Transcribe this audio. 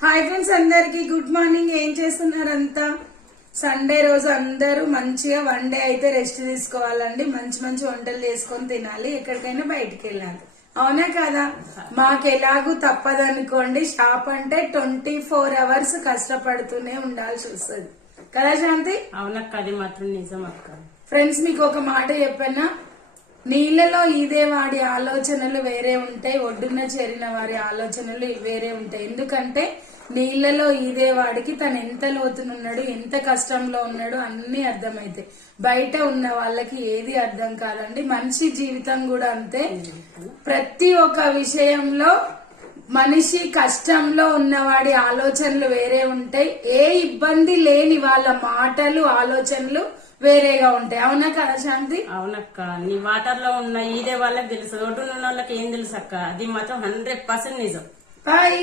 Hi friends, అందరికి good morning. ఏం చేస్తున్నారు అంతా? సండే రోజు అందరూ మంచిగా వన్ డే అయితే రెస్ట్ తీసుకోవాలండి. మంచి మంచి వంటలు చేసుకొని తినాలి, ఎక్కడికైనా బయటికి వెళ్ళాలి. అవునా కదా? మాకు ఎలాగూ తప్పదనుకోండి. షాప్ అంటే 24 hours కష్టపడుతూనే ఉండాల్సి వస్తుంది కదా శాంతి? అవునక్క, అది మాత్రం నిజం అక్క. ఫ్రెండ్స్, మీకు ఒక మాట చెప్పనా, నీళ్లలో ఈదే వాడి ఆలోచనలు వేరే ఉంటాయి, ఒడ్డున చేరిన వారి ఆలోచనలు వేరే ఉంటాయి. ఎందుకంటే నీళ్లలో ఈదే వాడికి తను ఎంత లోతునున్నాడు, ఎంత కష్టంలో ఉన్నాడు అన్ని అర్థమైతాయి. బయట ఉన్న వాళ్ళకి ఏది అర్థం కాదండి. మనిషి జీవితం కూడా అంతే. ప్రతి ఒక్క విషయంలో మనిషి కష్టంలో ఉన్నవాడి ఆలోచనలు వేరే ఉంటాయి. ఏ ఇబ్బంది లేని వాళ్ళ మాటలు ఆలోచనలు వేరేగా ఉంటాయి. అవునా కదా శాంతి? అవునక్క, నీ వాటర్ లో ఉన్న ఈదే వాళ్ళకి తెలుసు, రోడ్డు ఉన్న వాళ్ళకి ఏం తెలుసు అక్క. అది మాత్రం 100% నిజం. బాయ్.